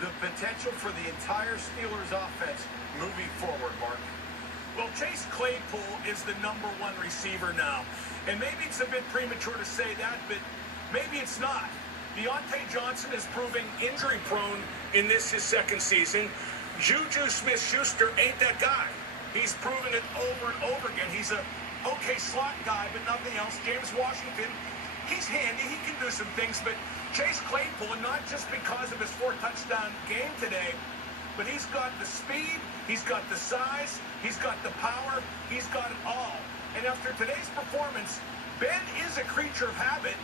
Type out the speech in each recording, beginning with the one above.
the potential for the entire Steelers offense moving forward, Mark? Well, Chase Claypool is the #1 receiver now. And maybe it's a bit premature to say that, but maybe it's not. Deontay Johnson is proving injury-prone in his second season. Juju Smith-Schuster ain't that guy. He's proven it over and over again. He's a okay slot guy, but nothing else. James Washington, he's handy. He can do some things, but Chase Claypool, and not just because of his 4-touchdown game today, but he's got the speed, he's got the size, he's got the power, he's got it all. And after today's performance, Ben is a creature of habit.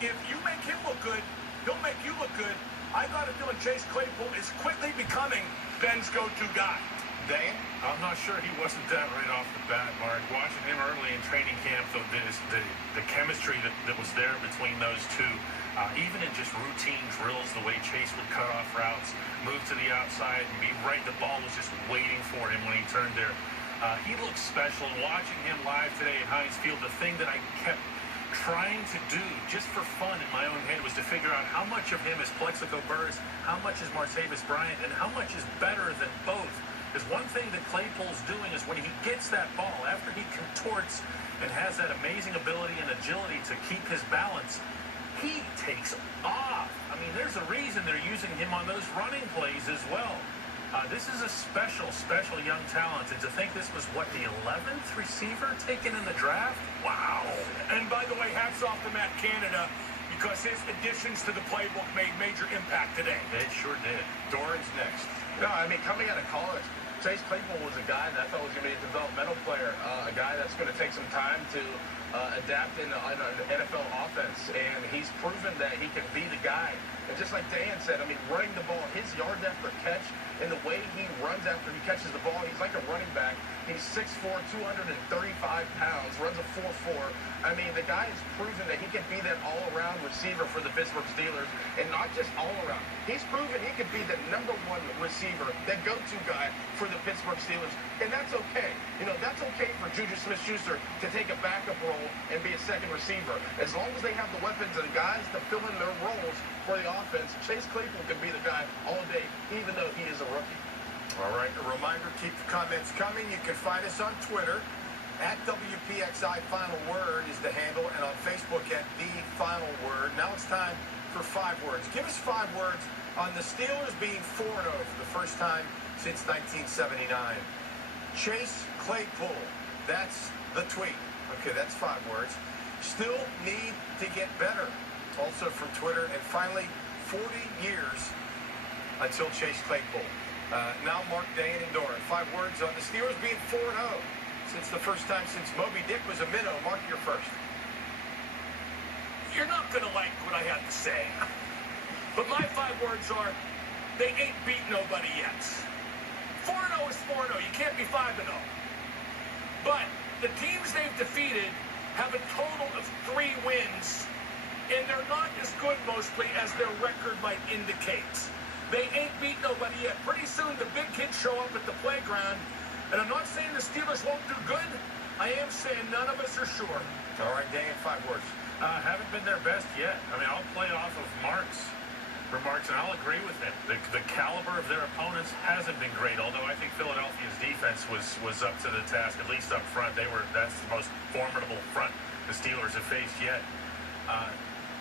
If you make him look good, he'll make you look good. I got a feeling Chase Claypool is quickly becoming Ben's go-to guy. Dan? I'm not sure he wasn't that right off the bat, Mark. Watching him early in training camp, the chemistry that was there between those two, even in just routine drills, the way Chase would cut off routes, move to the outside, and be right. The ball was just waiting for him when he turned there. He looked special. Watching him live today at Heinz Field, the thing that I kept trying to do just for fun in my own head was to figure out how much of him is Plexico Burress, how much is Martavis Bryant, and how much is better than both. Because one thing that Claypool's doing is when he gets that ball, after he contorts and has that amazing ability and agility to keep his balance, he takes off. I mean, there's a reason they're using him on those running plays as well. This is a special, special young talent. And to think this was, what, the 11th receiver taken in the draft? Wow. And by the way, hats off to Matt Canada, because his additions to the playbook made major impact today. It sure did. Doran's next. No, I mean, coming out of college, Chase Claypool was a guy that I thought was going to be a developmental player, a guy that's going to take some time to adapt in an NFL offense, and he's proven that he can be the guy. And just like Dan said, I mean, running the ball, his yards after catch, and the way he runs after he catches the ball, he's like a running back. He's 6'4", 235 pounds, runs a 4.4. I mean, the guy has proven that he can be that all-around receiver for the Pittsburgh Steelers, and not just all-around. He's proven he could be the #1 receiver, that go-to guy for the Pittsburgh Steelers, and that's okay. You know, that's okay for Juju Smith-Schuster to take a backup role and be a second receiver. As long as they have the weapons and guys to fill in their roles for the offense, Chase Claypool could be the guy all day, even though he is a rookie. All right, a reminder, keep the comments coming. You can find us on Twitter, at WPXI Final Word is the handle, and on Facebook at The Final Word. Now it's time for 5 words. Give us 5 words on the Steelers being 4-0 for the first time since 1979. Chase Claypool, that's the tweet. Okay, that's 5 words. Still need to get better, also from Twitter. And finally, 40 years until Chase Claypool. Now Mark, Dan, and Doran. 5 words on the Steelers being 4-0 since the first time since Moby Dick was a minnow. Mark, you're first. You're not going to like what I have to say, but my 5 words are, they ain't beat nobody yet. 4-0 is 4-0. You can't be 5-0. But the teams they've defeated have a total of 3 wins, and they're not as good mostly as their record might indicate. They ain't beat nobody yet. Pretty soon the big kids show up at the playground, and I'm not saying the Steelers won't do good. I am saying none of us are sure. All right, Dan, 5 words. Haven't been their best yet. I mean, I'll play off of Mark's remarks, and I'll agree with him. The caliber of their opponents hasn't been great, although I think Philadelphia's defense was up to the task, at least up front. That's the most formidable front the Steelers have faced yet.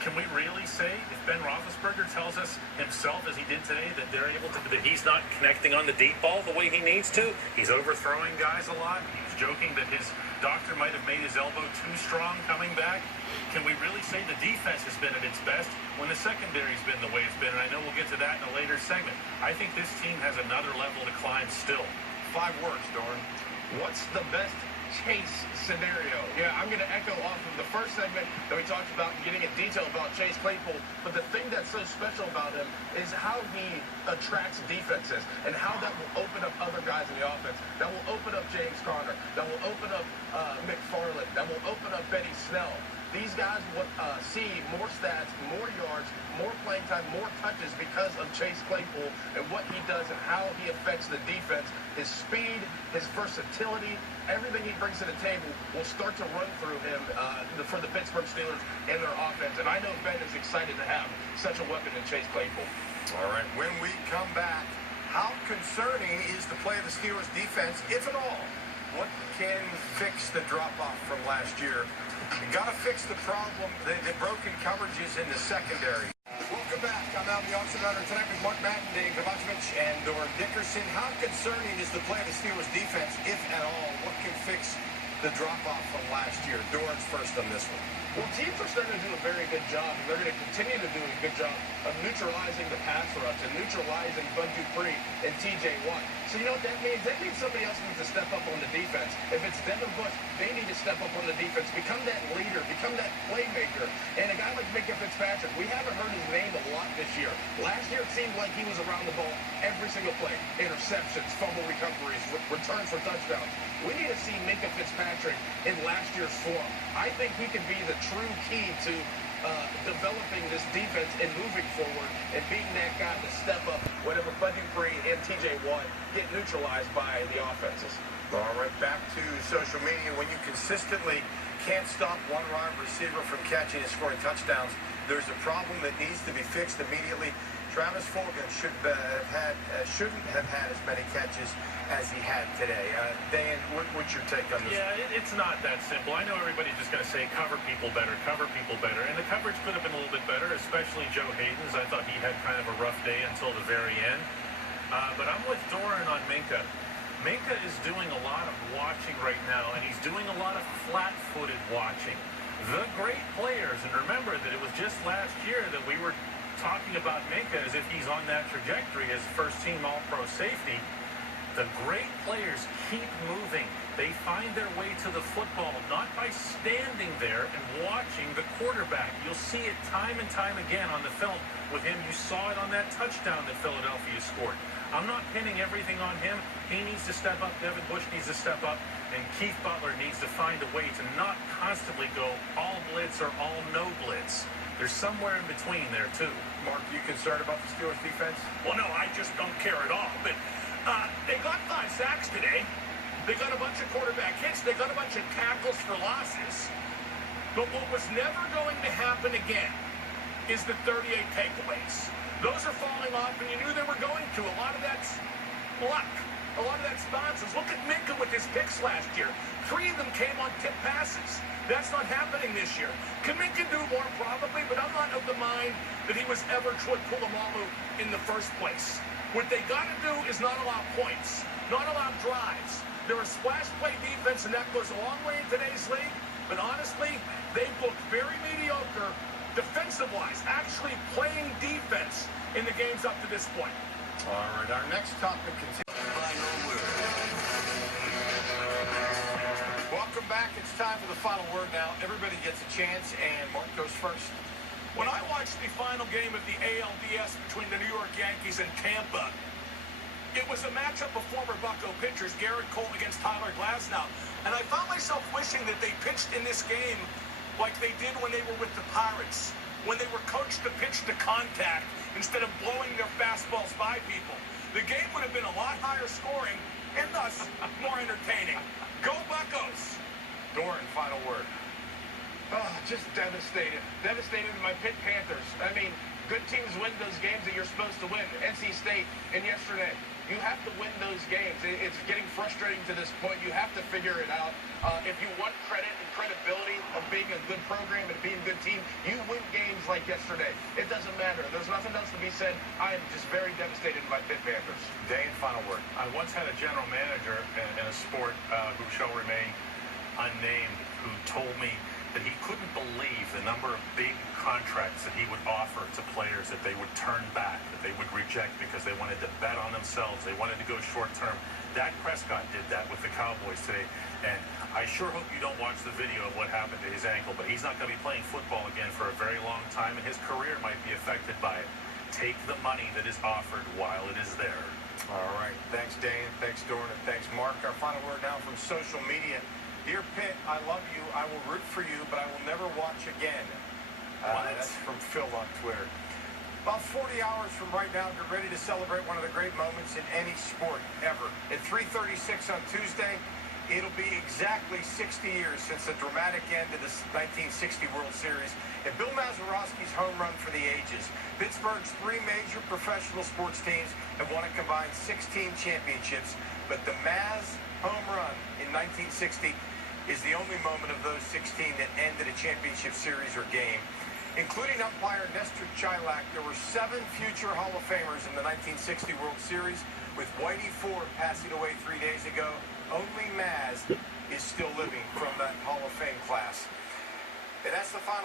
Can we really say, if Ben Roethlisberger tells us himself, as he did today, that he's not connecting on the deep ball the way he needs to? He's overthrowing guys a lot. He's joking that his doctor might have made his elbow too strong coming back. Can we really say the defense has been at its best when the secondary's been the way it's been? And I know we'll get to that in a later segment. I think this team has another level to climb still. 5 words, Doran. What's the best Chase scenario? Yeah, I'm going to echo off of the first segment that we talked about, getting in detail about Chase Claypool, but the thing that's so special about him is how he attracts defenses and how that will open up other guys in the offense. That will open up James Conner. That will open up McFarland. That will open up Benny Snell. These guys will see more stats, more yards, more playing time, more touches because of Chase Claypool and what he does and how he affects the defense. His speed, his versatility, everything he brings to the table will start to run through him for the Pittsburgh Steelers and their offense. And I know Ben is excited to have such a weapon in Chase Claypool. All right, when we come back, how concerning is the play of the Steelers defense, if at all? What can fix the drop-off from last year? You got to fix the problem, the broken coverages in the secondary. Welcome back. I'm Al the Offset Runner tonight with Mark Madden, Dave Kovacevic, and Doran Dickerson. How concerning is the play of the Steelers defense, if at all? What can fix the drop-off from last year? Doran's first on this one. Well, teams are starting to do a very good job, and they're going to continue to do a good job of neutralizing the pass rush and neutralizing Bud Dupree and TJ Watt. So you know what that means? That means somebody else needs to step up on the defense. If it's Devin Bush, they need to step up on the defense, become that leader, become that playmaker. And a guy like Minka Fitzpatrick, we haven't heard his name a lot this year. Last year it seemed like he was around the ball every single play. Interceptions, fumble recoveries, returns for touchdowns. We need to see Minka Fitzpatrick in last year's form. I think he could be the true key to developing this defense and moving forward and being that guy to step up whenever Bud Dupree and TJ Watt get neutralized by the offenses. All right, back to social media. When you consistently can't stop one wide receiver from catching and scoring touchdowns, there's a problem that needs to be fixed immediately. Travis Fulgham shouldn't have had as many catches as he had today. Dan, what's your take on this? Yeah, it's not that simple. I know everybody's just going to say cover people better, and the coverage could have been a little bit better, especially Joe Hayden's. I thought he had kind of a rough day until the very end. But I'm with Doran on Minka. Minka is doing a lot of watching right now, and he's doing a lot of flat-footed watching. The great players, and remember that it was just last year that we were talking about Minka as if he's on that trajectory as first-team All-Pro safety. The great players keep moving. They find their way to the football, not by standing there and watching the quarterback. You'll see it time and time again on the film with him. You saw it on that touchdown that Philadelphia scored. I'm not pinning everything on him. He needs to step up. Devin Bush needs to step up. And Keith Butler needs to find a way to not constantly go all blitz or all no blitz. There's somewhere in between there, too. Mark, you concerned about the Steelers defense? Well, no, I just don't care at all. But they got 5 sacks today. They got a bunch of quarterback hits. They got a bunch of tackles for losses. But what was never going to happen again is the 38 takeaways. Those are falling off, and you knew they were going to. A lot of that's luck. A lot of that's nonsense. Look at Minka with his picks last year. 3 of them came on tip passes. That's not happening this year. Can Minka do more? Probably, but I'm not of the mind that he was ever Troy Polamalu in the first place. What they got to do is not allow points, not allow drives. They're a splash play defense, and that goes a long way in today's league. But honestly, they've looked very mediocre defensive-wise, actually playing defense in the games up to this point. All right, our next topic continues. Welcome back. It's time for the final word now. Everybody gets a chance, and Mark goes first. When I watched the final game of the ALDS between the New York Yankees and Tampa, it was a matchup of former Bucco pitchers, Garrett Cole against Tyler Glasnow. And I found myself wishing that they pitched in this game like they did when they were with the Pirates, when they were coached to pitch to contact instead of blowing their fastballs by people. The game would have been a lot higher scoring and thus more entertaining. Go Buccos! Doran, final word. Oh, just devastated. Devastated in my Pitt Panthers. I mean, good teams win those games that you're supposed to win. NC State and yesterday. You have to win those games. It's getting frustrating to this point. You have to figure it out. If you want credit and credibility of being a good program and being a good team, you win games like yesterday. It doesn't matter. There's nothing else to be said. I am just very devastated in my Pitt Panthers. Dane, final word. I once had a general manager in a sport who shall remain unnamed who told me that he couldn't believe the number of big contracts that he would offer to players that they would turn back, that they would reject because they wanted to bet on themselves. They wanted to go short term. Dak Prescott did that with the Cowboys today. And I sure hope you don't watch the video of what happened to his ankle, but he's not going to be playing football again for a very long time, and his career might be affected by it. Take the money that is offered while it is there. All right. Thanks, Dane. Thanks, Doran. And thanks, Mark. Our final word now from social media. Dear Pitt, I love you. I will root for you, but I will never watch again. That's from Phil on Twitter. About 40 hours from right now, get ready to celebrate one of the great moments in any sport ever. At 3:36 on Tuesday, It'll be exactly 60 years since the dramatic end of the 1960 World Series and Bill Mazeroski's home run for the ages. Pittsburgh's three major professional sports teams have won a combined 16 championships, but the Maz home run in 1960 is the only moment of those 16 that ended a championship series or game. Including umpire Nestor Chilak, there were 7 future Hall of Famers in the 1960 World Series, with Whitey Ford passing away 3 days ago. Only Maz is still living from that Hall of Fame class. And that's the final.